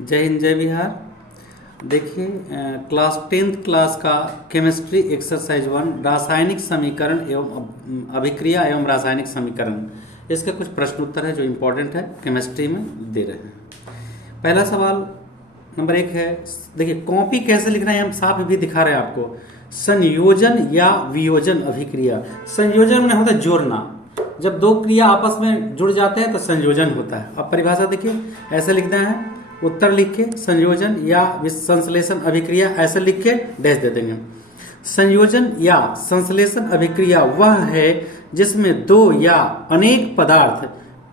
जय हिंद जय बिहार। देखिए क्लास 10th क्लास का केमिस्ट्री एक्सरसाइज 1 रासायनिक समीकरण एवं अभिक्रिया एवं रासायनिक समीकरण, इसके कुछ प्रश्न उत्तर है जो इम्पोर्टेंट है, केमिस्ट्री में दे रहे हैं। पहला सवाल नंबर 1 है, देखिए कॉपी कैसे लिखना है हम साफ भी दिखा रहे हैं आपको। संयोजन या वियोजन अभिक्रिया। संयोजन में होता है जोड़ना, जब दो क्रिया आपस में जुड़ जाते हैं तो संयोजन होता है। अब परिभाषा देखिए, ऐसे लिखना है, उत्तर लिख के संयोजन या संश्लेषण अभिक्रिया ऐसे लिख के डैश दे देंगे। संयोजन या संश्लेषण अभिक्रिया वह है जिसमें दो या अनेक पदार्थ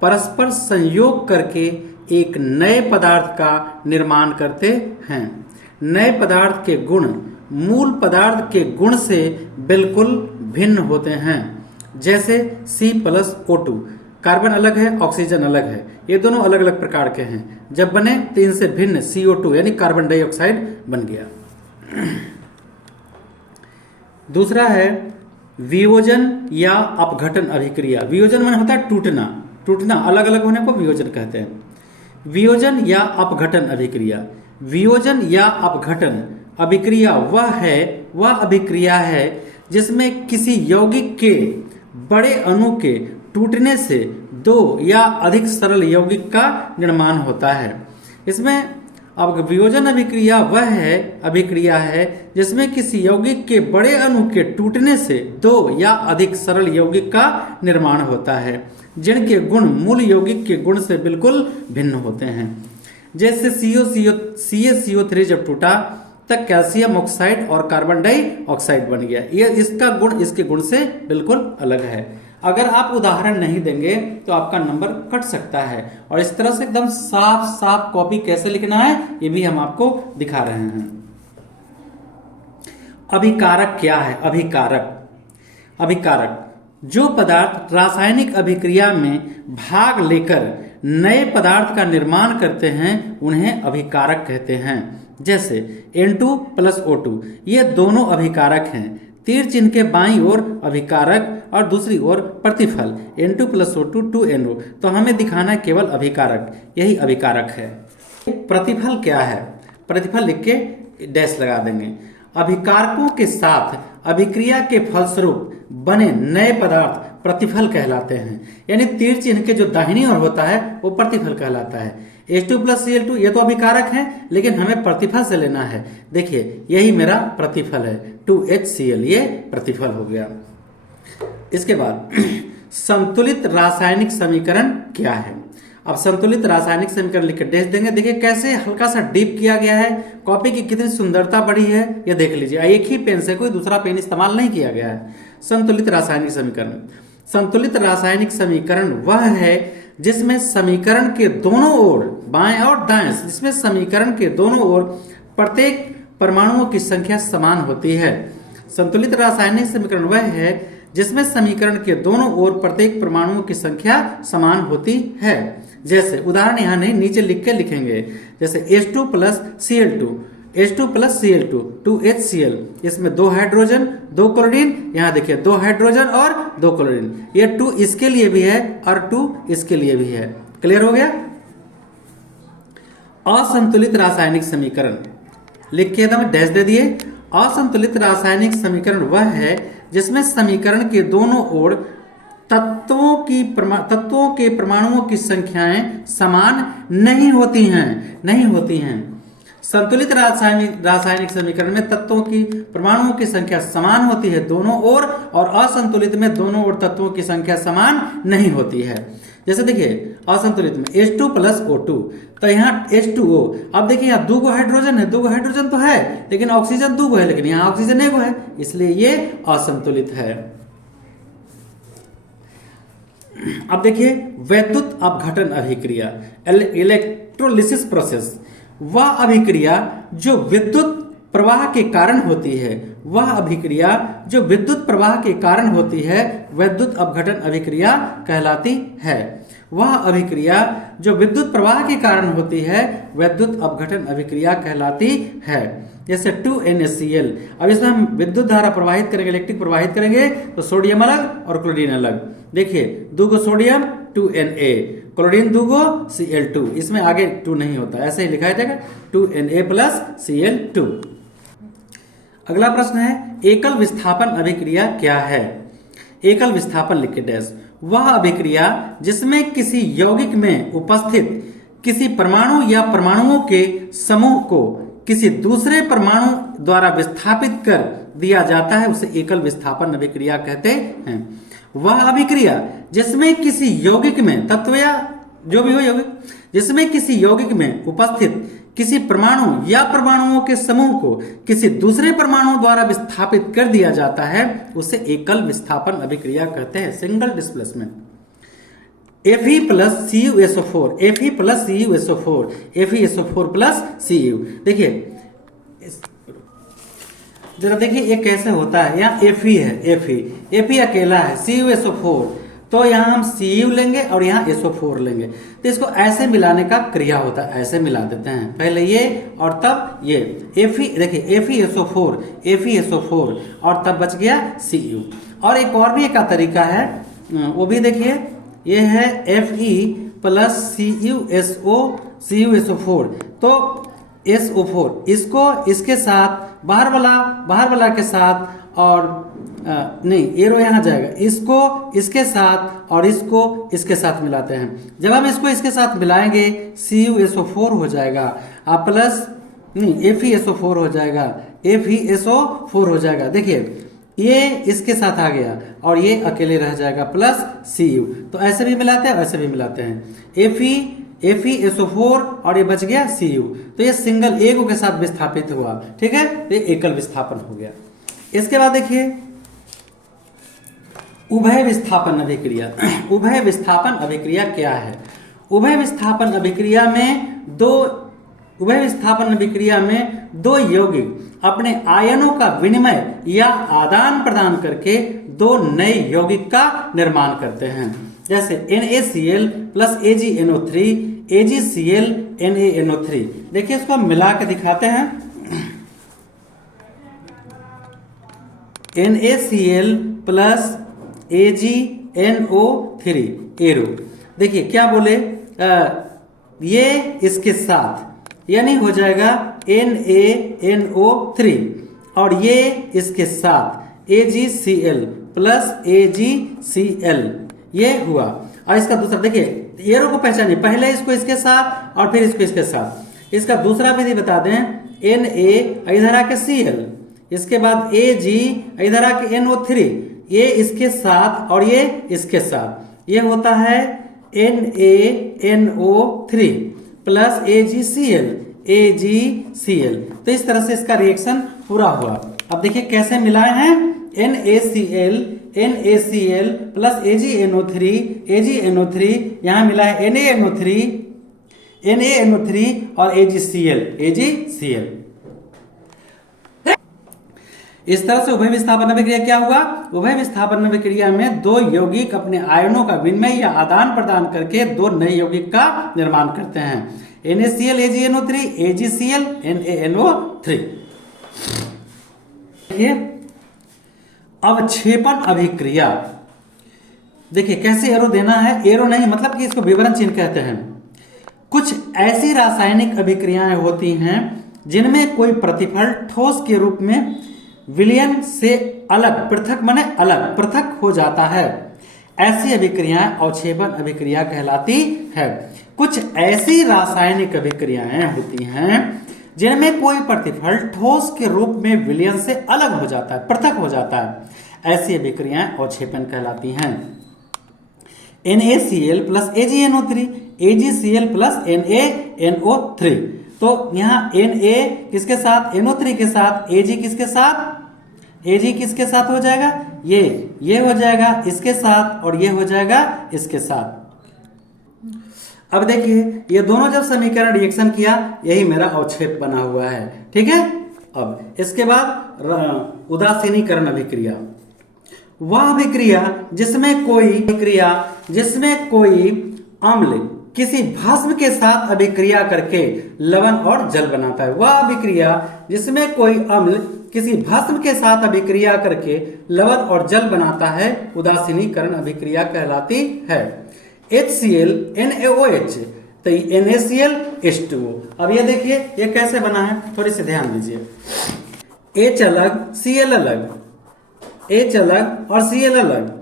परस्पर संयोग करके एक नए पदार्थ का निर्माण करते हैं। नए पदार्थ के गुण मूल पदार्थ के गुण से बिल्कुल भिन्न होते हैं, जैसे C+O2। कार्बन अलग है, ऑक्सीजन अलग है, ये दोनों अलग अलग प्रकार के हैं। जब बने तो इनसे भिन्न CO2 यानी कार्बन डाइऑक्साइड बन गया। दूसरा है वियोजन या अपघटन अभिक्रिया। वियोजन माने होता है टूटना, टूटना अलग अलग होने को वियोजन कहते हैं। वियोजन या अपघटन अभिक्रिया। वियोजन या अपघटन अभिक्रिया वह अभिक्रिया है जिसमें किसी यौगिक के बड़े अणु के टूटने से दो या अधिक सरल यौगिक का निर्माण होता है। इसमें अब वियोजन अभिक्रिया वह अभिक्रिया है जिसमें किसी यौगिक के बड़े अणु के टूटने से दो या अधिक सरल यौगिक का निर्माण होता है, जिनके गुण मूल यौगिक के गुण से बिल्कुल भिन्न होते हैं। जैसे CaCO3 जब टूटा तब कैल्शियम ऑक्साइड और कार्बन डाइऑक्साइड बन गया। ये इसका गुण इसके गुण से बिल्कुल अलग है। अगर आप उदाहरण नहीं देंगे तो आपका नंबर कट सकता है। और इस तरह से एकदम साफ साफ कॉपी कैसे लिखना है ये भी हम आपको दिखा रहे हैं। अभिकारक क्या है? अभिकारक जो पदार्थ रासायनिक अभिक्रिया में भाग लेकर नए पदार्थ का निर्माण करते हैं उन्हें अभिकारक कहते हैं। जैसे N2+O2, ये दोनों अभिकारक हैं। तीर चिन्ह के बाईं ओर अभिकारक और दूसरी ओर प्रतिफल N2+O2 2NO, तो हमें दिखाना है केवल अभिकारक, यही अभिकारक है। प्रतिफल क्या है? प्रतिफल लिख के डैश लगा देंगे। अभिकारकों के साथ अभिक्रिया के फलस्वरूप बने नए पदार्थ प्रतिफल कहलाते हैं, यानी तीर चिन्ह के जो दाहिनी ओर होता है वो प्रतिफल कहलाता है। H2+Cl2 ये तो अभिकारक है, लेकिन हमें प्रतिफल से लेना है। देखिए यही मेरा प्रतिफल है, 2HCl, ये प्रतिफल हो गया। इसके बाद संतुलित रासायनिक समीकरण क्या है? अब संतुलित रासायनिक समीकरण लिख के डैश देंगे। देखिए कैसे हल्का सा डीप किया गया है, कॉपी की कितनी सुंदरता बढ़ी है ये देख लीजिए। एक ही पेन से, कोई दूसरा पेन इस्तेमाल नहीं किया गया है। संतुलित रासायनिक समीकरण। संतुलित रासायनिक समीकरण वह है जिसमें समीकरण के दोनों ओर, बाएं और दाएं, जिसमें समीकरण के दोनों ओर प्रत्येक परमाणुओं की संख्या समान होती है। संतुलित रासायनिक समीकरण वह है जिसमें समीकरण के दोनों ओर प्रत्येक परमाणुओं की संख्या समान होती है। जैसे उदाहरण यहाँ नहीं, नीचे लिख के लिखेंगे। जैसे H2+Cl2 2HCl, इसमें 2 हाइड्रोजन 2 क्लोरीन, यहाँ देखिए 2 हाइड्रोजन और 2 क्लोरीन। ये 2 इसके लिए भी है और 2 इसके लिए भी है। क्लियर हो गया? असंतुलित रासायनिक समीकरण लिख के एकदम डैश दे दिए। असंतुलित रासायनिक समीकरण वह है जिसमें समीकरण के दोनों ओर तत्वों के परमाणुओं की संख्याएं समान नहीं होती हैं। संतुलित रासायनिक समीकरण में तत्वों की परमाणुओं की संख्या समान होती है दोनों ओर, और असंतुलित में दोनों ओर तत्वों की संख्या समान नहीं होती है। जैसे देखिए असंतुलित में H2+O2, तो यहाँ H2O। अब देखिए यहाँ 2 हाइड्रोजन है, 2 हाइड्रोजन तो है लेकिन ऑक्सीजन 2 है, लेकिन यहाँ ऑक्सीजन 1 है, इसलिए ये असंतुलित है। अब देखिए वैद्युत अपघटन अभिक्रिया, इलेक्ट्रोलिसिस प्रोसेस। वह अभिक्रिया जो विद्युत प्रवाह के कारण होती है, वैद्युत अपघटन अभिक्रिया कहलाती है। वह अभिक्रिया जो विद्युत प्रवाह के कारण होती है वैद्युत अपघटन अभिक्रिया कहलाती है। जैसे 2NaCl, अब इसमें हम विद्युत धारा प्रवाहित करेंगे, इलेक्ट्रिक प्रवाहित करेंगे तो सोडियम अलग और क्लोरीन अलग, देखिए दूगो सोडियम 2Na, क्लोरीन दूगो Cl2, इसमें आगे 2 नहीं होता, ऐसे ही लिखा जाएगा 2Na प्लस Cl2। अगला प्रश्न है एकल विस्थापन अभिक्रिया क्या है? एकल विस्थापन लिख के डैश, वह अभिक्रिया जिसमें किसी यौगिक में उपस्थित किसी परमाणु या परमाणुओं के समूह को किसी दूसरे परमाणु द्वारा विस्थापित कर दिया जाता है, उसे एकल विस्थापन अभिक्रिया कहते हैं। वह अभिक्रिया जिसमें किसी यौगिक में तत्व या जो भी हो यौगिक, जिसमें किसी यौगिक में उपस्थित किसी परमाणु या परमाणुओं के समूह को किसी दूसरे परमाणु द्वारा विस्थापित कर दिया जाता है, उसे एकल विस्थापन अभिक्रिया कहते हैं, single displacement. Fe plus CuSO4, Fe plus CuSO4, FeSO4 plus Cu। देखिए जरा देखिए ये कैसे होता है, यहाँ Fe है, Fe अकेला है, CuSO4, तो यहाँ हम Cu लेंगे और यहाँ SO4 लेंगे, तो इसको ऐसे मिलाने का क्रिया होता है, ऐसे मिला देते हैं, पहले ये और तब ये। देखिए FeSO4 और तब बच गया Cu। और एक और भी एक तरीका है, वो भी देखिए, ये है Fe प्लस CuSO4, तो SO4 इसको इसके साथ बाहर वाला के साथ और नहीं एरो यहाँ जाएगा, इसको इसके साथ और इसको इसके साथ मिलाते हैं। जब हम इसको इसके साथ मिलाएंगे CuSO4 हो जाएगा, प्लस नहीं FeSO4 हो जाएगा, FeSO4 हो जाएगा। देखिए ये इसके साथ आ गया और ये अकेले रह जाएगा प्लस Cu, तो ऐसे भी मिलाते हैं ऐसे भी मिलाते हैं, FeSO4 और ये बच गया Cu, तो ये सिंगल एगो के साथ विस्थापित हुआ, ठीक है, तो ये एकल विस्थापन हो गया। इसके बाद देखिए उभय विस्थापन अभिक्रिया। उभय विस्थापन अभिक्रिया क्या है? उभय विस्थापन अभिक्रिया में दो यौगिक अपने आयनों का विनिमय या आदान प्रदान करके दो नए यौगिक का निर्माण करते हैं, जैसे NaCl plus AgNO3, AgCl NaNO3। देखिए इसको हम मिला के दिखाते हैं, NaCl प्लस AgNO3 एरो। देखिए क्या बोले, ये इसके साथ यानी हो जाएगा NaNO3 और ये इसके साथ AgCl प्लस AgCl, ये हुआ। और इसका दूसरा देखिए एरो को पहचानिए, पहले इसको इसके साथ और फिर इसको इसके साथ। इसका दूसरा विधि बता दें, Na इधर आके Cl, इसके बाद Ag इधर आके NO3, ये इसके साथ और ये इसके साथ, ये होता है NaNO3 प्लस AgCl। तो इस तरह से इसका रिएक्शन पूरा हुआ। अब देखिए कैसे मिलाए हैं, NaCl प्लस AgNO3 यहाँ मिला है NaNO3 और AgCl। इस तरह से उभय विस्थापन अभिक्रिया क्या होगा? उभय विस्थापन अभिक्रिया में दो यौगिक अपने आयनों का विनिमय या आदान प्रदान करके दो नए यौगिक का निर्माण करते हैं, NaCl AgNO3, AgCl NaNO3। देखिए अवक्षेपण अभिक्रिया, देखिए कैसे एरो देना है, एरो नहीं मतलब कि इसको विवरण चिन्ह कहते हैं। कुछ ऐसी रासायनिक अभिक्रियाएं होती हैं जिनमें कोई प्रतिफल ठोस के रूप में विलयन से पृथक हो जाता है, ऐसी अभिक्रियाएं अवक्षेपण अभिक्रिया कहलाती है। कुछ ऐसी रासायनिक अभिक्रियाएं होती हैं जिनमें कोई प्रतिफल ठोस के रूप में विलयन से अलग हो जाता है, पृथक हो जाता है, ऐसी अभिक्रियाएं अवक्षेपण कहलाती हैं। NaCl plus AgNO3, AgCl plus NaNO3, तो यहाँ Na किसके साथ, NO3 के साथ, Ag किसके साथ, Ag किसके साथ हो जाएगा, ये हो जाएगा इसके साथ और ये हो जाएगा इसके साथ। अब देखिए ये दोनों जब समीकरण रिएक्शन किया, यही मेरा अवक्षेप बना हुआ है, ठीक है। अब इसके बाद उदासीनीकरण अभिक्रिया, वह अभिक्रिया जिसमें कोई अम्ल किसी भस्म के साथ अभिक्रिया करके लवण और जल बनाता है। वह अभिक्रिया जिसमें कोई अम्ल किसी भस्म के साथ अभिक्रिया करके लवण और जल बनाता है उदासीनीकरण अभिक्रिया कहलाती है। HCl NaOH, तो NaCl H2O। अब ये देखिए ये कैसे बना है, थोड़ी सी ध्यान दीजिए। H अलग Cl अलग, H अलग और Cl अलग,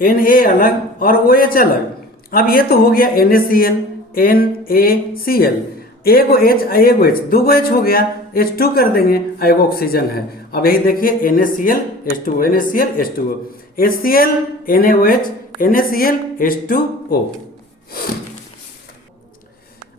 Na अलग और OH अलग। अब ये तो हो गया NaCl NaCl, एगो H एगो H, दूगो H हो गया, H2 कर देंगे, एगो ऑक्सीजन है। अब यही देखिए NaCl H2O, NaCl H2O, HCl NaOH, NaCl H2O।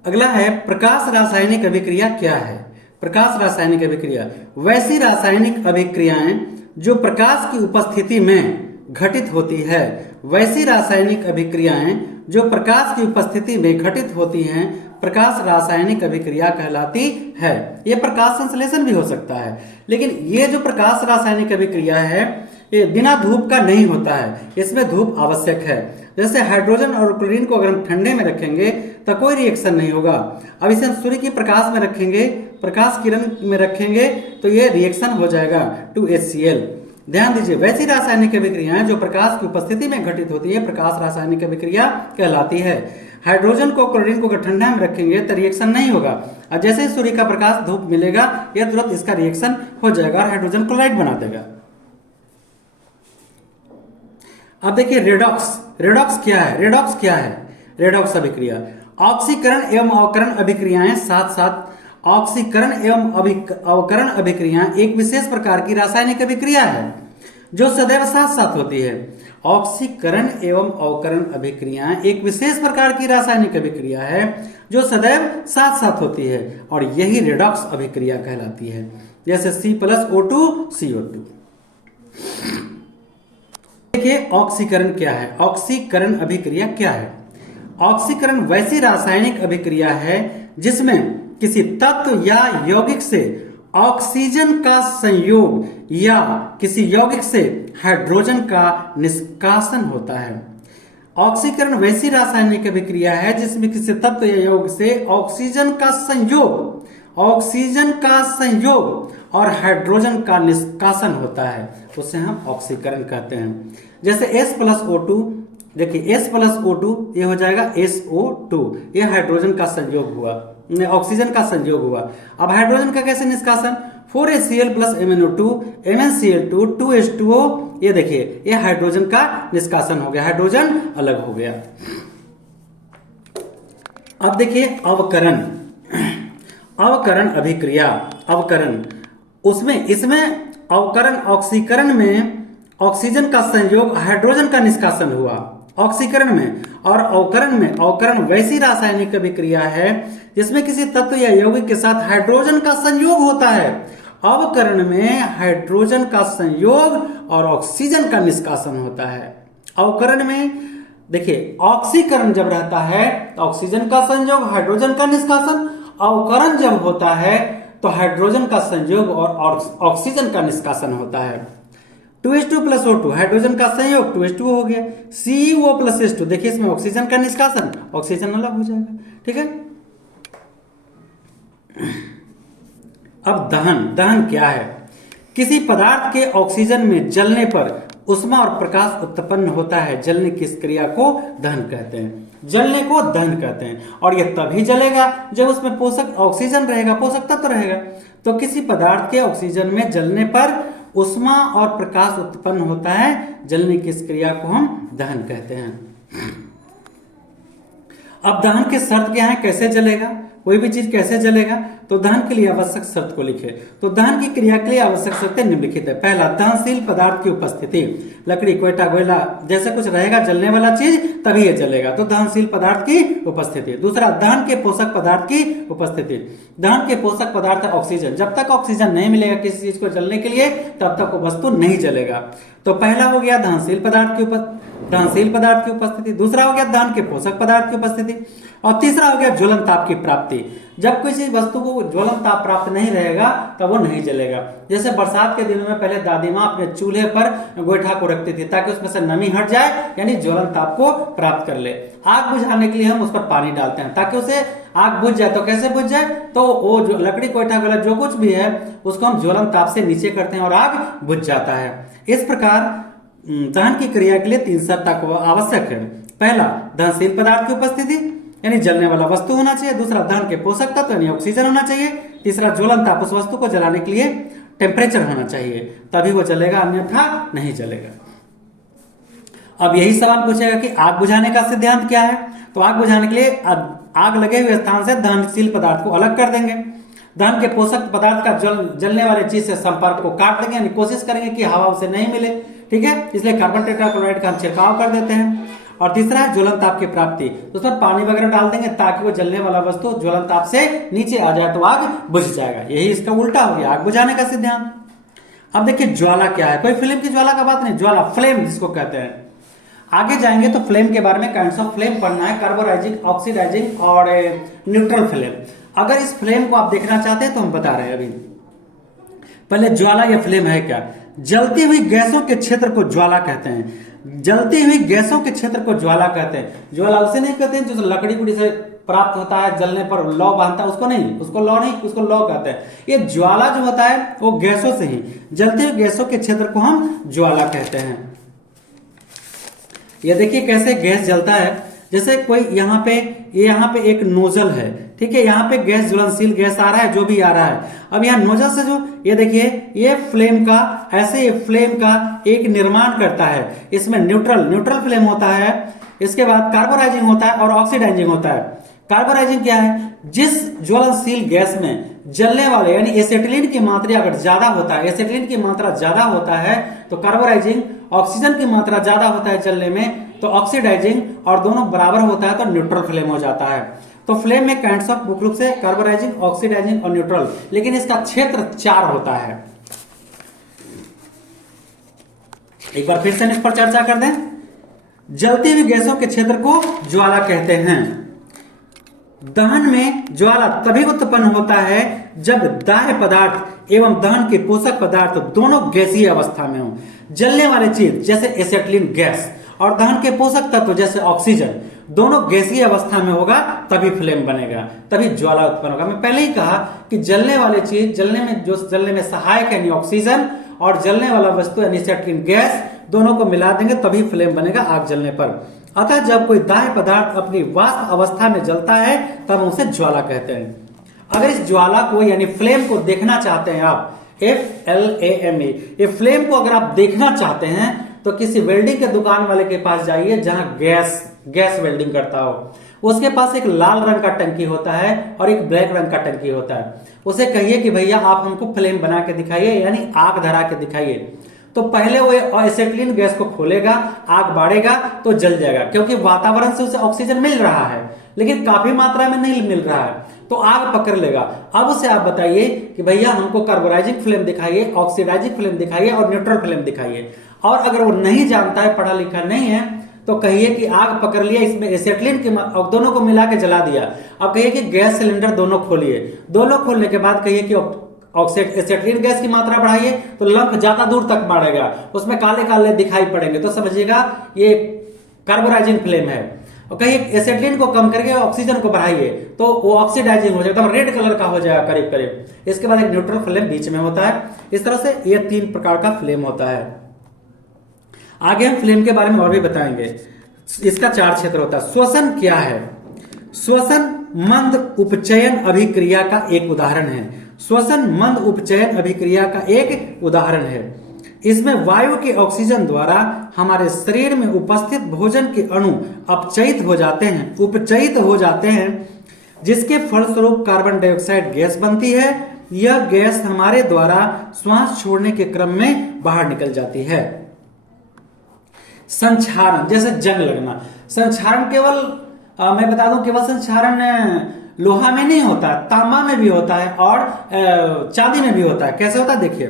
अगला है प्रकाश रासायनिक अभिक्रिया क्या है। प्रकाश रासायनिक अभिक्रिया वैसी रासायनिक अभिक्रियाएं जो प्रकाश की उपस्थिति में घटित होती है। वैसी रासायनिक अभिक्रियाएं जो प्रकाश की उपस्थिति में घटित होती हैं प्रकाश रासायनिक अभिक्रिया कहलाती है। यह प्रकाश संश्लेषण भी हो सकता है, लेकिन ये जो प्रकाश रासायनिक अभिक्रिया है ये बिना धूप का नहीं होता है, इसमें धूप आवश्यक है। जैसे हाइड्रोजन और क्लोरीन को अगर हम ठंडे में रखेंगे तो कोई रिएक्शन नहीं होगा। अब इसे हम सूर्य के प्रकाश में रखेंगे, प्रकाश किरण में रखेंगे तो ये रिएक्शन हो जाएगा 2HCl। ध्यान दीजिए, वैसी रासायनिक अभिक्रियाएं जो प्रकाश की उपस्थिति में घटित होती है प्रकाश रासायनिक अभिक्रिया कहलाती है। हाइड्रोजन को क्लोरीन को अगर ठंडा में रखेंगे तो रिएक्शन नहीं होगा, और जैसे ही सूर्य का प्रकाश धूप मिलेगा यह तुरंत इसका रिएक्शन हो जाएगा और हाइड्रोजन क्लोराइड बना देगा। अब देखिए रेडॉक्स। रेडॉक्स क्या है? रेडॉक्स क्या है? रेडॉक्स अभिक्रिया ऑक्सीकरण एवं अवकरण अभिक्रियाएं साथ साथ ऑक्सीकरण एवं अवकरण अभिक्रिया एक विशेष प्रकार की रासायनिक अभिक्रिया है जो सदैव साथ साथ होती है। ऑक्सीकरण एवं अवकरण अभिक्रिया एक विशेष प्रकार की रासायनिक अभिक्रिया है जो सदैव साथ साथ होती है और यही रेडॉक्स अभिक्रिया कहलाती है। जैसे C+O2 CO2। देखिए ऑक्सीकरण क्या है? ऑक्सीकरण अभिक्रिया क्या है? ऑक्सीकरण वैसी रासायनिक अभिक्रिया है जिसमें किसी तत्व या यौगिक से ऑक्सीजन का संयोग या किसी यौगिक से हाइड्रोजन का निष्कासन होता है। ऑक्सीकरण वैसी रासायनिक अभिक्रिया है जिसमें किसी तत्व या यौगिक से ऑक्सीजन का संयोग और हाइड्रोजन का निष्कासन होता है, उसे हम ऑक्सीकरण कहते हैं। जैसे H+O2, देखिए H+O2 ये हो जाएगा SO2, ये हाइड्रोजन का संयोग हुआ, ऑक्सीजन का संयोग हुआ। अब हाइड्रोजन का कैसे निष्कासन? 4HCl + MnO2 MnCl2 2H2O, ये देखिए ये हाइड्रोजन का निष्कासन हो गया, हाइड्रोजन अलग हो गया। अब देखिए अवकरण। अवकरण अभिक्रिया, अवकरण इसमें अवकरण ऑक्सीकरण में ऑक्सीजन का संयोग हाइड्रोजन का निष्कासन हुआ ऑक्सीकरण में, और अवकरण वैसी रासायनिक अभिक्रिया है जिसमें किसी तत्व या यौगिक के साथ हाइड्रोजन का संयोग होता है। अवकरण में हाइड्रोजन का संयोग और ऑक्सीजन का निष्कासन होता है। अवकरण में देखिए ऑक्सीकरण जब रहता है तो ऑक्सीजन का संयोग हाइड्रोजन का निष्कासन, अवकरण जब होता है तो हाइड्रोजन का संयोग और ऑक्सीजन का निष्कासन होता है। 2H2 + O2 हाइड्रोजन का संयोग 2H2O हो गया। CO + H2 देखिए इसमें ऑक्सीजन का निष्कासन, ऑक्सीजन अलग हो जाएगा। ठीक है। अब दहन क्या है? किसी पदार्थ के ऑक्सीजन में जलने पर उष्मा और प्रकाश उत्पन्न होता है, जलने की इस क्रिया को दहन कहते हैं। जलने को दहन कहते हैं, और यह तभी जलेगा जब उसमें पोषक ऑक्सीजन रहेगा, पोषक तत्व रहेगा। तो किसी पदार्थ के ऑक्सीजन में जलने पर उष्मा और प्रकाश उत्पन्न होता है, जलने की इस क्रिया को हम दहन कहते हैं। अब दहन के शर्त क्या है? कैसे जलेगा? कोई भी चीज कैसे जलेगा? तो दहन के लिए आवश्यक शर्त को लिखे। तो दहन की क्रिया के लिए आवश्यक शर्तें निम्नलिखित है। पहला, दहनशील पदार्थ की उपस्थिति। लकड़ी, कोयटा, कोयला जैसे कुछ रहेगा जलने वाला चीज तभी ये जलेगा, तो दहनशील पदार्थ की उपस्थिति। दूसरा, दहन के पोषक पदार्थ की उपस्थिति। दहन के पोषक पदार्थ ऑक्सीजन। जब तक ऑक्सीजन नहीं मिलेगा किसी चीज को जलने के लिए तब तक वो वस्तु नहीं जलेगा। तो पहला हो गया दहनशील पदार्थ की दहनशील पदार्थ की उपस्थिति, दूसरा हो गया दहन के पोषक पदार्थ की उपस्थिति, और तीसरा हो गया ज्वलन ताप की प्राप्ति। जब किसी वस्तु को ज्वलन ताप प्राप्त नहीं रहेगा तब वो नहीं जलेगा। जैसे बरसात के दिनों में पहले दादी माँ अपने चूल्हे पर गोईठा को रखती थी ताकि उसमें से नमी हट जाए, यानी ज्वलन ताप को प्राप्त कर ले। आग बुझाने के लिए हम उस पर पानी डालते हैं ताकि उसे आग बुझ जाए। तो कैसे बुझ जाए? तो वो जो लकड़ी कोयठा वगैरह जो कुछ भी है उसको हम ज्वलन ताप से नीचे करते हैं और आग बुझ जाता है। इस प्रकार दहन की क्रिया के लिए 3 शर्त आवश्यक है। पहला, दहनशील पदार्थ की उपस्थिति यानी जलने वाला वस्तु होना चाहिए। दूसरा, दहन के पोषक तत्व यानी ऑक्सीजन होना चाहिए। तीसरा, ज्वलन ताप, उस वस्तु को जलाने के लिए टेम्परेचर होना चाहिए, तभी वो जलेगा, अन्यथा नहीं जलेगा। अब यही सवाल पूछेगा कि आग बुझाने का सिद्धांत क्या है। तो आग बुझाने के लिए आग लगे हुए स्थान से दहनशील पदार्थ को अलग कर देंगे। दहन के पोषक पदार्थ का जलने वाले चीज से संपर्क को काट देंगे, यानी कोशिश करेंगे कि हवा उसे नहीं मिले। ठीक है, इसलिए कार्बन टेट्राक्लोराइड का हम छिड़काव कर देते हैं। और तीसरा है ज्वलन ताप की प्राप्ति, तो उसमें पानी वगैरह डाल देंगे ताकि वो जलने वाला वस्तु ज्वलन ताप से नीचे आ जाए तो आग बुझ जाएगा। यही इसका उल्टा हो गया आग बुझाने का सिद्धांत। अब देखिए ज्वाला क्या है। कोई फिल्म की ज्वाला का बात नहीं, ज्वाला फ्लेम जिसको कहते हैं। आगे जाएंगे तो फ्लेम के बारे में काइंड्स ऑफ फ्लेम पढ़ना है, कार्बोराइजिंग, ऑक्सीडाइजिंग और न्यूट्रल फ्लेम। अगर इस फ्लेम को आप देखना चाहते हैं तो हम बता रहे हैं अभी। पहले ज्वाला या फ्लेम है क्या? जलती हुई गैसों के क्षेत्र को ज्वाला कहते हैं। जलती हुई गैसों के क्षेत्र को ज्वाला कहते हैं। ज्वाला उसे नहीं कहते हैं जो लकड़ी गुड़ी से प्राप्त होता है, जलने पर लौ बांधता है, उसको नहीं, उसको लौ नहीं, उसको लौ कहते हैं। ये ज्वाला जो होता है वो गैसों से ही, जलती हुई गैसों के क्षेत्र को हम ज्वाला कहते हैं। ये देखिए कैसे गैस जलता है। जैसे कोई यहाँ पे एक नोजल है, ठीक है, यहाँ पे गैस, ज्वलनशील गैस आ रहा है, जो भी आ रहा है। अब यहाँ नोजल से जो ये देखिए ये फ्लेम का, ऐसे ये फ्लेम का एक निर्माण करता है। इसमें न्यूट्रल फ्लेम होता है, इसके बाद कार्बोराइजिंग होता है और ऑक्सीडाइजिंग होता है। कार्बोराइजिंग क्या है? जिस ज्वलनशील गैस में जलने वाले यानी एसिटिलीन की मात्रा अगर ज्यादा होता है, एसिटिलीन की मात्रा ज्यादा होता है तो कार्बोराइजिंग, ऑक्सीजन की मात्रा ज्यादा होता है जलने में तो ऑक्सीडाइजिंग, और दोनों बराबर होता है तो न्यूट्रल फ्लेम हो जाता है। तो फ्लेम में काइंड्स ऑफ मुख्य रूप से कार्बोराइजिंग, ऑक्सीडाइजिंग और न्यूट्रल, लेकिन इसका क्षेत्र 4 होता है। एक बार फिर से इस पर चर्चा कर दें। जलती हुई गैसों के क्षेत्र को ज्वाला कहते हैं। दहन में ज्वाला तभी उत्पन्न होता है जब दाह्य पदार्थ एवं दहन के पोषक पदार्थ दोनों गैसीय अवस्था में हो। जलने वाली चीज जैसे एसिटिलीन गैस और दहन के पोषक तत्व जैसे ऑक्सीजन दोनों गैसीय अवस्था में होगा तभी फ्लेम बनेगा, तभी ज्वाला उत्पन्न होगा। मैं पहले ही कहा कि जलने वाली चीज, जलने में सहायक यानी ऑक्सीजन और जलने वाला वस्तु यानी एसिटिलीन गैस, दोनों को मिला देंगे तभी फ्लेम बनेगा आग जलने पर। अतः जब कोई दाह्य पदार्थ अपनी वाष्प अवस्था में जलता है तब उसे ज्वाला कहते हैं। अगर इस ज्वाला को यानी फ्लेम को देखना चाहते हैं आप, FLAME, ये फ्लेम को अगर आप देखना चाहते हैं तो किसी वेल्डिंग के दुकान वाले के पास जाइए जहां गैस वेल्डिंग करता हो। उसके पास एक लाल रंग का टंकी होता है और एक ब्लैक रंग का टंकी होता है। उसे कहिए कि भैया आप हमको फ्लेम बना के दिखाइए, यानी आग धरा के दिखाइए। तो पहले वो एसिटिलीन गैस को खोलेगा, आग बाढ़ेगा तो जल जाएगा, क्योंकि वातावरण से उसे ऑक्सीजन मिल रहा है लेकिन काफी मात्रा में नहीं मिल रहा है, तो आग पकड़ लेगा। अब उसे आप बताइए कि भैया हमको कार्बोराइजिंग फ्लेम दिखाइए, ऑक्सीडाइजिंग फ्लेम दिखाइए और न्यूट्रल फ्लेम दिखाइए। और अगर वो नहीं जानता है, पढ़ा लिखा नहीं है, तो कहिए कि आग पकड़ लिया, इसमें एसिटिलीन की दोनों को मिला के जला दिया। अब कहिए कि गैस सिलेंडर दोनों खोलिए, दोनों खोलने के बाद कहिए कि एसिटिलीन गैस की मात्रा बढ़ाइए तो लंप ज्यादा दूर तक बढ़ेगा, उसमें काले काले दिखाई पड़ेंगे, तो समझिएगा ये कार्बोराइजिंग फ्लेम है। और कहीं एसिटिलीन को कम करके ऑक्सीजन को बढ़ाइए तो वो ऑक्सीडाइजिंग हो जाएगा, रेड कलर का हो जाएगा करीब करीब। इसके बाद एक न्यूट्रल फ्लेम बीच में होता है। इस तरह से ये 3 प्रकार का फ्लेम होता है। आगे हम फ्लेम के बारे में और भी बताएंगे। इसका 4 क्षेत्र होता है। श्वसन क्या है? श्वसन मंद उपचयन अभिक्रिया का एक उदाहरण है। श्वसन मंद उपचयन अभिक्रिया का एक उदाहरण है। इसमें वायु के ऑक्सीजन द्वारा हमारे शरीर में उपस्थित भोजन के अणु उपचयित हो जाते हैं, जिसके फलस्वरूप कार्बन डाइऑक्साइड गैस बनती है। यह गैस हमारे द्वारा श्वास छोड़ने के क्रम में बाहर निकल जाती है। संक्षारण, जैसे जंग लगना। संक्षारण केवल मैं बता दूं, केवल संक्षारण लोहा में नहीं होता, तांबा में भी होता है और चांदी में भी होता है। कैसे होता है देखिए।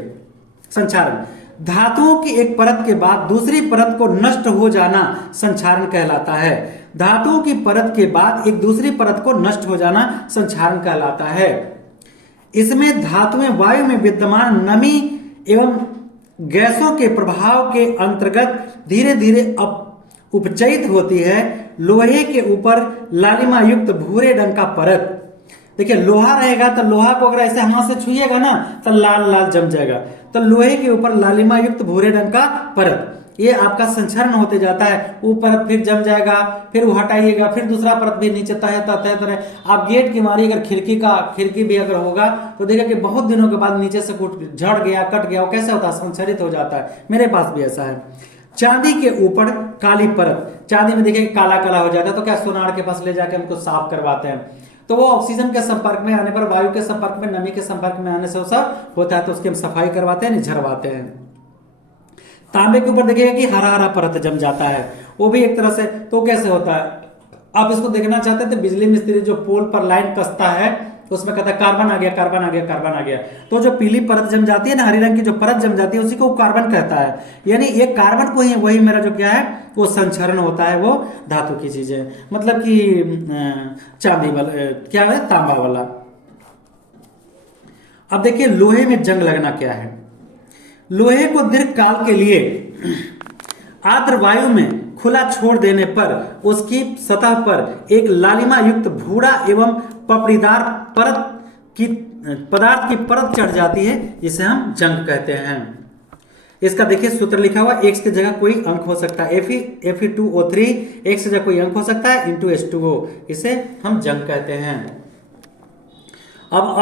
संक्षारण धातुओं की एक परत के बाद दूसरी परत को नष्ट हो जाना संक्षारण कहलाता है। धातुओं की परत के बाद एक दूसरी परत को नष्ट हो जाना संक्षारण कहलाता है। इसमें धातुएं वायु में विद्यमान नमी एवं गैसों के प्रभाव के अंतर्गत धीरे धीरे उपचयित होती है। लोहे के ऊपर लालिमा युक्त भूरे रंग का परत, देखिए लोहा रहेगा तो लोहा को अगर ऐसे हाथ से छुइएगा ना तो लाल लाल जम जाएगा। तो लोहे के ऊपर लालिमा युक्त भूरे रंग का परत, ये आपका संक्षरण होते जाता है। वो परत फिर जम जाएगा, फिर वो हटाइएगा, फिर दूसरा परत भी नीचे तय तरह। आप गेट की मारी अगर खिड़की भी अगर होगा तो देखिए कि बहुत दिनों के बाद नीचे से झड़ गया, कट गया, वो कैसे होता है, संक्षरित हो जाता है। मेरे पास भी ऐसा है। चांदी के ऊपर काली परत, चांदी में देखिए काला काला हो जाता है, तो क्या सोनार के पास ले जाके हमको साफ करवाते हैं। तो वो ऑक्सीजन के संपर्क में आने पर, वायु के संपर्क में, नमी के संपर्क में आने से वो सब होता है, तो उसकी हम सफाई करवाते हैं, झरवाते हैं। तांबे के ऊपर देखिएगा कि हरा हरा परत जम जाता है, वो भी एक तरह से, तो कैसे होता है। आप इसको देखना चाहते हैं तो बिजली मिस्त्री जो पोल पर लाइन कसता है तो उसमें कहता है कार्बन आ गया, कार्बन आ गया, कार्बन आ गया। तो जो पीली परत जम जाती है ना, हरी रंग की जो परत जम जाती है, उसी को कार्बन कहता है। यानी ये कार्बन को ही, वही मेरा जो क्या है वो संक्षरण होता है, वो धातु की चीजें, मतलब कि चांदी वाला, क्या है, तांबा वाला। अब देखिए लोहे में जंग लगना क्या है। लोहे को दीर्घ काल के लिए आर्द्र वायु में खुला छोड़ देने पर उसकी सतह पर एक लालिमा युक्त भूरा एवं पपड़ीदार पदार्थ की परत चढ़ जाती है, जिसे हम जंग कहते हैं। इसका देखिए सूत्र लिखा हुआ, एक्स की जगह कोई अंक हो सकता है, Fe2O3, एक्स की जगह कोई अंक हो सकता है, इंटू H2O, इसे हम जंग कहते हैं। अब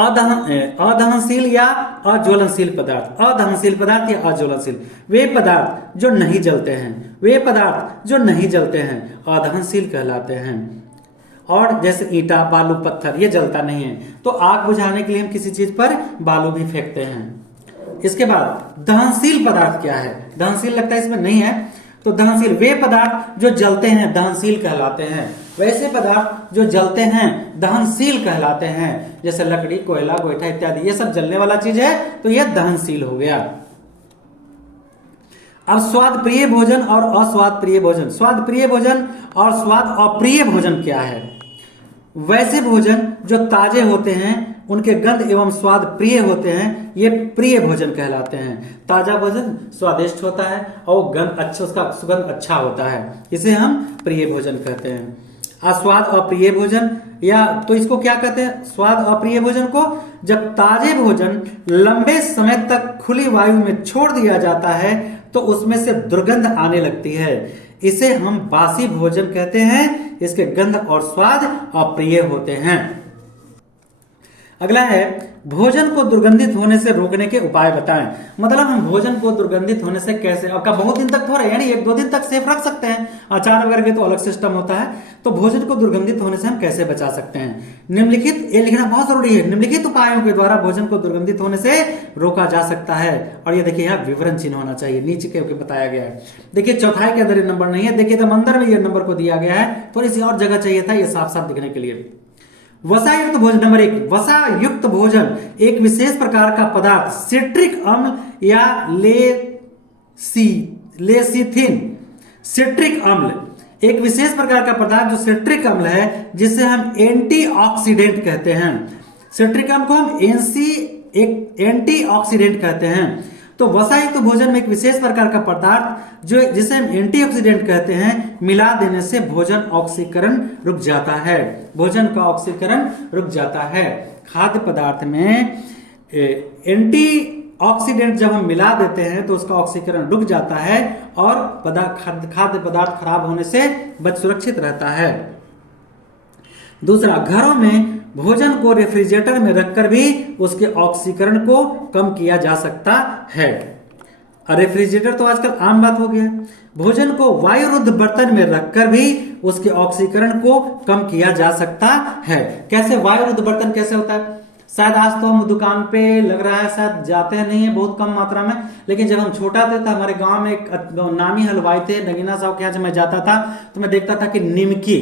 अदहनशील या अज्वलनशील पदार्थ, अदहनशील पदार्थ या अज्वलनशील, वे पदार्थ जो नहीं जलते हैं, वे पदार्थ जो नहीं जलते हैं अदहनशील कहलाते हैं। और जैसे ईंटा, बालू, पत्थर, ये जलता नहीं है, तो आग बुझाने के लिए हम किसी चीज पर बालू भी फेंकते हैं। इसके बाद दहनशील पदार्थ क्या है, दहनशील लगता है इसमें नहीं है, तो दहनशील वे पदार्थ जो जलते हैं दहनशील कहलाते हैं। वैसे पदार्थ जो जलते हैं दहनशील कहलाते हैं, जैसे लकड़ी, कोयला, गोईठा इत्यादि, ये सब जलने वाला चीज है, तो यह दहनशील हो गया। अब स्वाद प्रिय भोजन और अस्वाद प्रिय भोजन, स्वाद प्रिय भोजन और स्वाद अप्रिय भोजन क्या है। वैसे भोजन जो ताजे होते हैं, उनके गंध एवं स्वाद प्रिय होते हैं, ये प्रिय भोजन कहलाते हैं। ताजा भोजन स्वादिष्ट होता है और गंध अच्छा, उसका सुगंध अच्छा होता है, इसे हम प्रिय भोजन कहते हैं। अस्वाद अप्रिय भोजन, या तो इसको क्या कहते हैं, स्वाद अप्रिय भोजन को जब ताजे भोजन लंबे समय तक खुली वायु में छोड़ दिया जाता है तो उसमें से दुर्गंध आने लगती है, इसे हम बासी भोजन कहते हैं। इसके गंध और स्वाद अप्रिय होते हैं। अगला है भोजन को दुर्गंधित होने से रोकने के उपाय बताएं। मतलब हम भोजन को दुर्गंधित होने से कैसे, आपका बहुत दिन तक थोड़ा, यानी 1-2 दिन तक सेफ रख सकते हैं, अचार वगैरह के तो अलग सिस्टम होता है। तो भोजन को दुर्गंधित होने से हम कैसे बचा सकते हैं, निम्नलिखित, ये लिखना बहुत जरूरी है, निम्नलिखित उपायों के द्वारा भोजन को दुर्गंधित होने से रोका जा सकता है। और ये देखिए यहाँ विवरण चिन्ह होना चाहिए, नीचे के बताया गया है। देखिए चौथाई के अंदर ये नंबर नहीं है, देखिए एकदम अंदर में ये नंबर को दिया गया है, थोड़ी सी और जगह चाहिए था ये साफ साफ दिखने के लिए। वसा युक्त भोजन, नंबर 1, वसा युक्त भोजन एक विशेष प्रकार का पदार्थ सिट्रिक अम्ल या लेसिथिन, सिट्रिक अम्ल एक विशेष प्रकार का पदार्थ जो सिट्रिक अम्ल है, जिसे हम एंटीऑक्सीडेंट कहते हैं। सिट्रिक अम्ल को हम एंटीऑक्सीडेंट कहते हैं। तो वसायुक्त भोजन में एक विशेष प्रकार का पदार्थ जो जिसे हम एंटीऑक्सीडेंट कहते हैं, मिला देने से भोजन ऑक्सीकरण रुक जाता है, भोजन का ऑक्सीकरण रुक जाता है। खाद्य पदार्थ में एंटीऑक्सीडेंट जब हम मिला देते हैं तो उसका ऑक्सीकरण रुक जाता है और खाद्य पदार्थ खराब होने से सुरक्षित रहता है। दूसरा, घरों में भोजन को रेफ्रिजरेटर में रखकर भी उसके ऑक्सीकरण को कम किया जा सकता है। रेफ्रिजरेटर तो आजकल आम बात हो गया। भोजन को वायुरुद्ध बर्तन में रखकर भी उसके ऑक्सीकरण को कम किया जा सकता है। कैसे वायुरुद्ध बर्तन कैसे होता है, शायद आज तो हम दुकान पे लग रहा है शायद जाते हैं नहीं है, बहुत कम मात्रा में, लेकिन जब हम छोटा थे तो हमारे गांव में एक नामी हलवाई थे, नगीना साहब के यहाँ जब मैं जाता था तो मैं देखता था कि निमकी,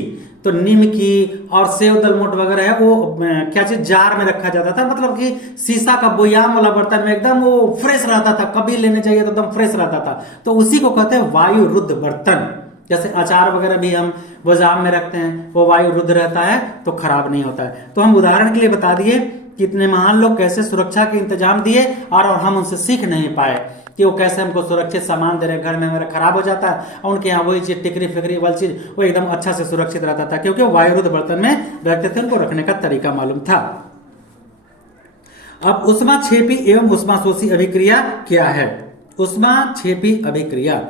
तो निमकी और सेव दलमोट वगैरह है वो क्या चीज जार में रखा जाता था, मतलब कि शीशा का बोयाम वाला बर्तन में एकदम वो फ्रेश रहता था, कभी लेने चाहिए तो एकदम फ्रेश रहता था। तो उसी को कहते हैं वायु रुद्ध बर्तन। जैसे अचार वगैरह भी हम गोदाम में रखते हैं, वो वायु रुद्ध रहता है तो खराब नहीं होता है। तो हम उदाहरण के लिए बता दिए कि इतने महान लोग कैसे सुरक्षा के इंतजाम दिए और हम उनसे सीख नहीं पाए कि वो कैसे हमको सुरक्षित सामान दे रहे, घर में हमारा खराब हो जाता है और उनके यहाँ वही चीज टिकरी फिकरी वाली चीज वो एकदम अच्छा से सुरक्षित रहता था, क्योंकि वायुरुद्ध बर्तन में रखते थे, उनको रखने का तरीका मालूम था। अब ऊष्माक्षेपी एवं ऊष्माशोषी अभिक्रिया क्या है? ऊष्माक्षेपी अभिक्रिया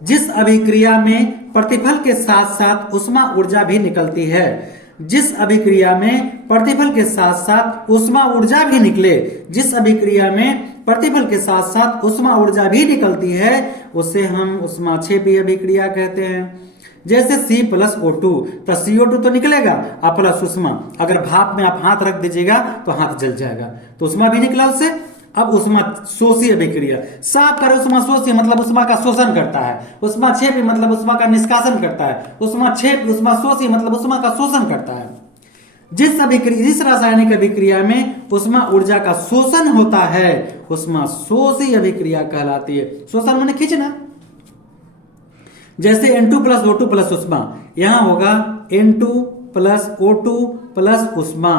जिस अभिक्रिया में प्रतिफल के साथ साथ ऊष्मा ऊर्जा भी निकलती है, जिस अभिक्रिया में प्रतिफल के साथ साथ ऊष्मा ऊर्जा भी निकले, जिस अभिक्रिया में प्रतिफल के साथ साथ ऊष्मा ऊर्जा भी निकलती है, उसे हम ऊष्माक्षेपी अभिक्रिया कहते हैं। जैसे C+O2, तो CO2 तो निकलेगा और प्लस ऊष्मा, अगर भाप में आप हाथ रख दीजिएगा तो हाथ जल जाएगा, तो ऊष्मा भी निकला उससे। अब ऊष्माशोषी अभिक्रिया, साफ कर ऊष्माशोषी मतलब ऊष्मा का शोषण करता है, ऊष्माक्षेपी मतलब ऊष्मा का निष्कासन करता है, ऊष्माशोषी मतलब ऊष्मा का शोषण करता है। जिस रासायनिक अभिक्रिया में ऊष्मा ऊर्जा का शोषण होता है ऊष्माशोषी अभिक्रिया कहलाती है। शोषण मैंने खींचना, जैसे N2+O2 प्लस ऊष्मा, यहां होगा N2+O2 प्लस ऊष्मा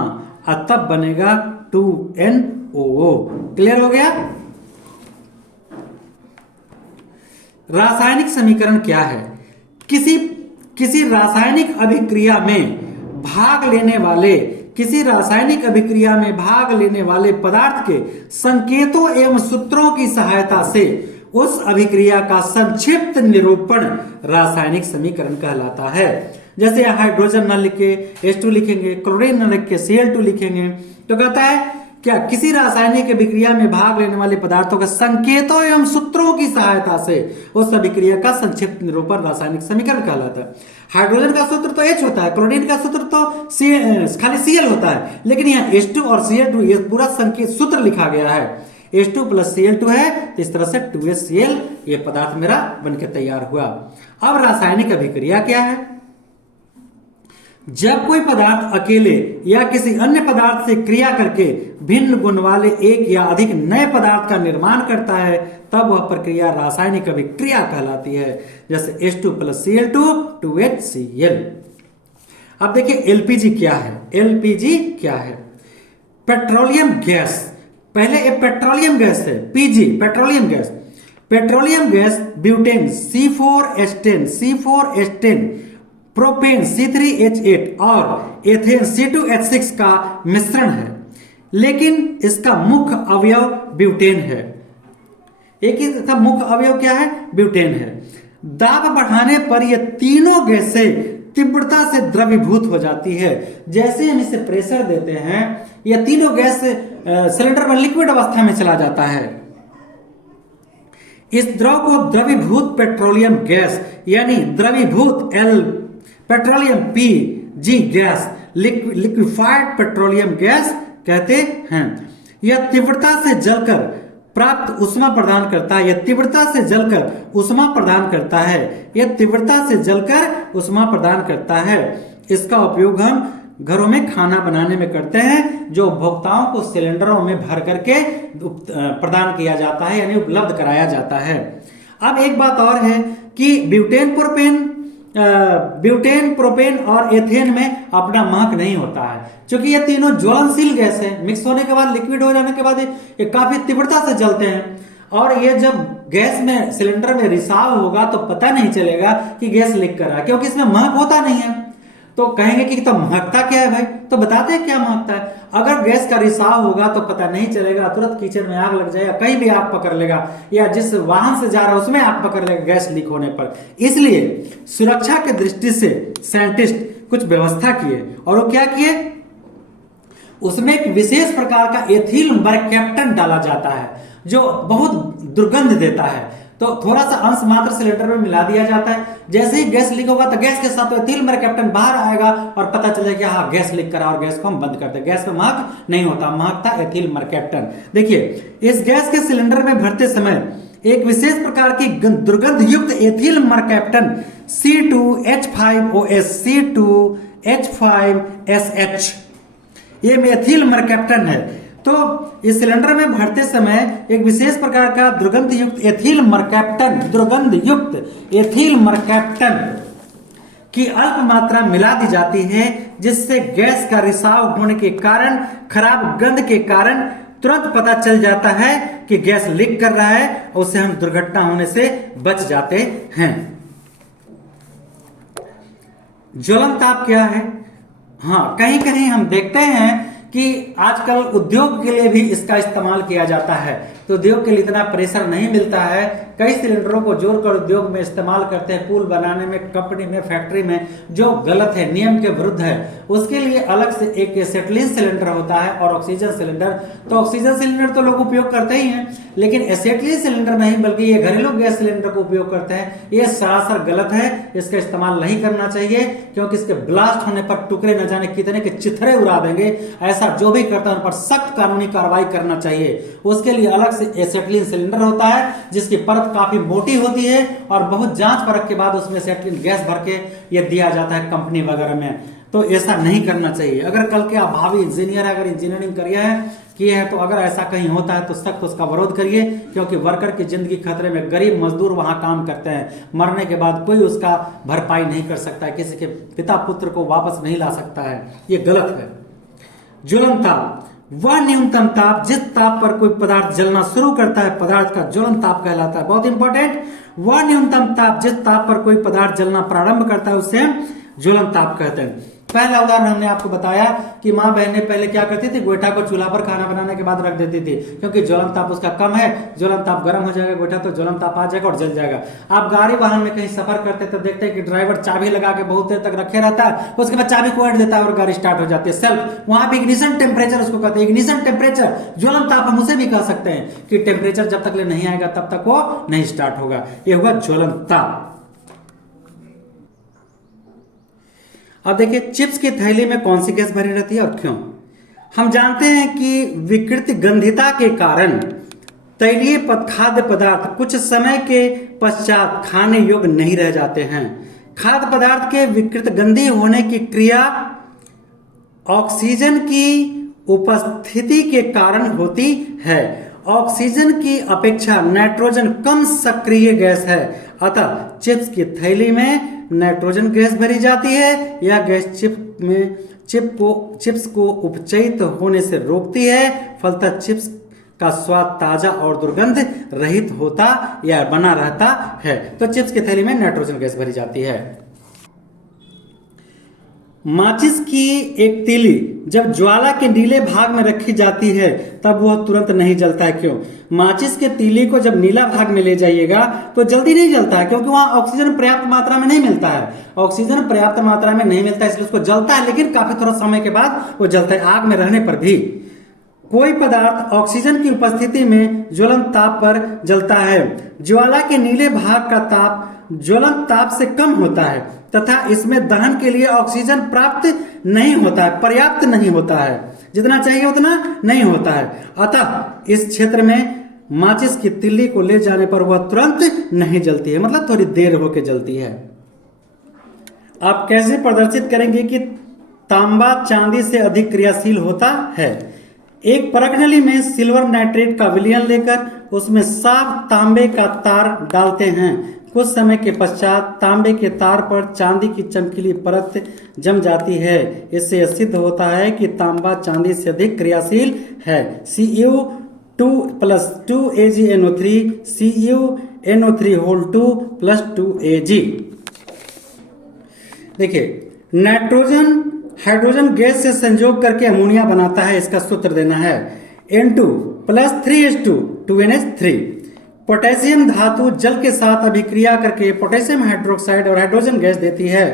और तब बनेगा 2NO। क्लियर हो गया? रासायनिक समीकरण क्या है? किसी रासायनिक अभिक्रिया में भाग लेने वाले पदार्थ के संकेतों एवं सूत्रों की सहायता से उस अभिक्रिया का संक्षिप्त निरूपण रासायनिक समीकरण कहलाता है। जैसे हाइड्रोजन न लिखे H2 लिखेंगे, क्लोरीन न लिख के Cl2 लिखेंगे, तो कहता है क्या किसी रासायनिक अभिक्रिया में भाग लेने वाले पदार्थों के संकेतों एवं सूत्रों की सहायता से उस अभिक्रिया का संक्षिप्त निरूपण रासायनिक समीकरण कहलाता है। हाइड्रोजन का सूत्र तो H होता है, क्लोरीन का सूत्र तो खाली Cl होता है, लेकिन यहाँ H2 और Cl2 ये पूरा संकेत सूत्र लिखा गया है। H2 प्लस Cl2 है तो इस तरह से 2HCl ये पदार्थ मेरा बनकर तैयार हुआ। अब रासायनिक अभिक्रिया क्या है? जब कोई पदार्थ अकेले या किसी अन्य पदार्थ से क्रिया करके भिन्न गुण वाले एक या अधिक नए पदार्थ का निर्माण करता है, तब वह प्रक्रिया रासायनिक अभिक्रिया कहलाती है। जैसे H2 प्लस Cl2 2HCl। अब देखिए LPG क्या है? LPG क्या है? Petroleum gas. पहले ये पेट्रोलियम गैस है, PG petroleum gas. Petroleum gas butane C4H10 propane C3H8 और एथेन C2H6 का मिश्रण है, लेकिन इसका मुख्य अवयव ब्यूटेन है। एक इसका मुख्य अवयव क्या है? ब्यूटेन है। दाब बढ़ाने पर ये तीनों गैसें तीव्रता से द्रवीभूत हो जाती है। जैसे हम इसे प्रेशर देते हैं, यह तीनों गैस सिलेंडर में लिक्विड अवस्था में चला जाता है। इस द्रव को द्रवीभूत पेट्रोलियम गैस यानी द्रवीभूत petroleum PG gas liquefied petroleum gas कहते हैं। यह तीव्रता से जलकर प्राप्त ऊष्मा प्रदान करता है। यह तीव्रता से जलकर ऊष्मा प्रदान करता है। यह तीव्रता से जलकर ऊष्मा प्रदान करता है। इसका उपयोग हम घरों में खाना बनाने में करते हैं, जो उपभोक्ताओं को सिलेंडरों में भर करके प्रदान किया जाता है, यानी उपलब्ध कराया जाता है। अब एक बात और है कि ब्यूटेन, प्रोपेन और एथेन में अपना महक नहीं होता है, क्योंकि ये तीनों ज्वलनशील गैस है। मिक्स होने के बाद, लिक्विड हो जाने के बाद ये काफी तीव्रता से जलते हैं, और ये जब गैस में सिलेंडर में रिसाव होगा तो पता नहीं चलेगा कि गैस लीक कर रहा है, क्योंकि इसमें महक होता नहीं है। तो कहेंगे कि तो महकता क्या है भाई? तो बताते हैं क्या महकता है। अगर गैस का रिसाव होगा तो पता नहीं चलेगा, तुरंत किचन में आग लग जाएगा, कहीं भी आग पकड़ लेगा, या जिस वाहन से जा रहा है उसमें आग पकड़ लेगा गैस लीक होने पर। इसलिए सुरक्षा की दृष्टि से साइंटिस्ट कुछ व्यवस्था किए, और वो क्या किए? उसमें एक विशेष प्रकार का एथिल मरकैप्टन डाला जाता है, जो बहुत दुर्गंध देता है। तो थोड़ा सा अंश मात्र सिलेंडर में मिला दिया जाता है। जैसे ही गैस लीक होगा तो गैस के साथ एथिल मरकैप्टन बाहर आएगा और पता चलेगा कि हाँ गैस लीक करा, और गैस को हम बंद करते हैं। गैस में महक नहीं होता, महकता एथिल मरकैप्टन। देखिए, इस गैस के सिलेंडर में भरते समय एक विशेष प्रकार की दुर्गंध युक्त एथिल मरकैप्टन C2H5OS C2H5SH, ये मेथिल मरकैप्टन है। तो इस सिलेंडर में भरते समय एक विशेष प्रकार का दुर्गंध युक्त एथिल मरकैप्टन की अल्प मात्रा मिला दी जाती है, जिससे गैस का रिसाव होने के कारण, खराब गंध के कारण तुरंत पता चल जाता है कि गैस लीक कर रहा है, और उससे हम दुर्घटना होने से बच जाते हैं। ज्वलन ताप क्या है? हाँ, कहीं कहीं हम देखते हैं कि आजकल उद्योग के लिए भी इसका इस्तेमाल किया जाता है, तो उद्योग के लिए इतना प्रेशर नहीं मिलता है। कई सिलेंडरों को जोड़कर उद्योग में इस्तेमाल करते हैं, पुल बनाने में, कंपनी में, फैक्ट्री में, जो गलत है, नियम के विरुद्ध है। उसके लिए अलग से एक एसिटिलीन सिलेंडर होता है और ऑक्सीजन सिलेंडर। तो ऑक्सीजन सिलेंडर तो लोग उपयोग करते ही हैं, लेकिन एसिटिलीन सिलेंडर नहीं, बल्कि ये घरेलू गैस सिलेंडर को उपयोग करते हैं। ये सरासर गलत है, इसका इस्तेमाल नहीं करना चाहिए, क्योंकि इसके ब्लास्ट होने पर टुकड़े न जाने कितने के चिथड़े उड़ा देंगे। ऐसा जो भी करता है उन पर सख्त कानूनी कार्रवाई करना चाहिए। उसके लिए अलग से एसिटिलीन सिलेंडर होता है, जिसकी परत काफी मोटी होती है और बहुत जांच परख के बाद उसमें एसिटिलीन गैस भर के ये दिया जाता है कंपनी वगैरह में। तो ऐसा नहीं करना चाहिए। अगर कल के आप भावी इंजीनियर है, अगर इंजीनियरिंग किए हैं तो अगर ऐसा कहीं होता है तो सख्त उसका विरोध करिए, क्योंकि वर्कर की जिंदगी खतरे में। गरीब मजदूर वहां काम करते हैं, मरने के बाद कोई उसका भरपाई नहीं कर सकता है, किसी के पिता पुत्र को वापस नहीं ला सकता है, ये गलत है। ज्वलन ताप वह न्यूनतम ताप जिस ताप पर कोई पदार्थ जलना शुरू करता है, पदार्थ का ज्वलन ताप कहलाता है। बहुत इंपॉर्टेंट, वह न्यूनतम ताप जिस ताप पर कोई पदार्थ जलना प्रारंभ करता है उसे हम ज्वलन ताप कहते हैं। पहला उदाहरण हमने आपको बताया कि माँ बहनें पहले क्या करती थी, गोईठा को चूल्हा पर खाना बनाने के बाद रख देती थी, क्योंकि ज्वलन ताप उसका कम है। ज्वलन ताप गर्म हो जाएगा गोईठा, तो ज्वलन ताप आ जाएगा और जल जाएगा। आप गाड़ी वाहन में कहीं सफर करते तो देखते हैं कि ड्राइवर चाबी लगा के बहुत देर तक रखे रहता है, उसके बाद चाबी को हट देता है और गाड़ी स्टार्ट हो जाती है सेल्फ। वहां पे इग्निशन टेम्परेचर उसको कहते हैं, इग्निशन टेम्परेचर ज्वलन ताप हम उसे भी कह सकते हैं कि टेम्परेचर जब तक नहीं आएगा तब तक वो नहीं स्टार्ट होगा। ये हुआ ज्वलन ताप। अब देखिए, चिप्स की थैली में कौन सी गैस भरी रहती है और क्यों? हम जानते हैं कि विकृत गंधिता के कारण तैलीय खाद्य पदार्थ कुछ समय के पश्चात खाने योग्य नहीं रह जाते हैं। खाद्य पदार्थ के विकृत गंधी होने की क्रिया ऑक्सीजन की उपस्थिति के कारण होती है। ऑक्सीजन की अपेक्षा नाइट्रोजन कम सक्रिय गैस है, अतः चिप्स की थैली में नाइट्रोजन गैस भरी जाती है। यह गैस चिप्स को उपचयित होने से रोकती है, फलतः चिप्स का स्वाद ताजा और दुर्गंध रहित होता या बना रहता है। तो चिप्स की थैली में नाइट्रोजन गैस भरी जाती है। माचिस की एक तीली जब ज्वाला के नीले भाग में रखी जाती है तब वह तुरंत नहीं जलता है। क्यों? माचिस के तीली को जब नीला भाग में ले जाइएगा तो जल्दी नहीं जलता है, क्योंकि वहां ऑक्सीजन पर्याप्त मात्रा में नहीं मिलता है। ऑक्सीजन पर्याप्त मात्रा में नहीं मिलता है, इसलिए उसको जलता है, लेकिन काफी थोड़ा समय के बाद वो जलता है, आग में रहने पर भी। कोई पदार्थ ऑक्सीजन की उपस्थिति में ज्वलन ताप पर जलता है। ज्वाला के नीले भाग का ताप ज्वलन ताप से कम होता है तथा इसमें दहन के लिए ऑक्सीजन प्राप्त नहीं होता है, पर्याप्त नहीं होता है, जितना चाहिए उतना नहीं होता है। अतः इस क्षेत्र में माचिस की तिल्ली को ले जाने पर वह तुरंत नहीं जलती है, मतलब थोड़ी देर होकर जलती है। आप कैसे प्रदर्शित करेंगे कि तांबा चांदी से अधिक क्रियाशील होता है? एक परखनली में सिल्वर नाइट्रेट का विलयन लेकर उसमें साफ तांबे का तार डालते हैं। कुछ समय के पश्चात तांबे के तार पर चांदी की चमकीली परत जम जाती है। इससे यह सिद्ध होता है कि तांबा चांदी से अधिक क्रियाशील है। Cu2 + 2AgNO3 CuNO3(2 + 2Ag। देखिए, नाइट्रोजन हाइड्रोजन गैस से संयोग करके अमोनिया बनाता है। इसका सूत्र देना है N2 + 3H2 2NH3। पोटेशियम धातु जल के साथ अभिक्रिया करके पोटेशियम हाइड्रोक्साइड और हाइड्रोजन गैस देती है।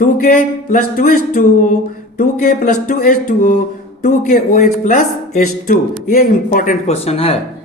2K + 2H2O 2K + 2H2O 2KOH + H2। ये इंपॉर्टेंट क्वेश्चन है।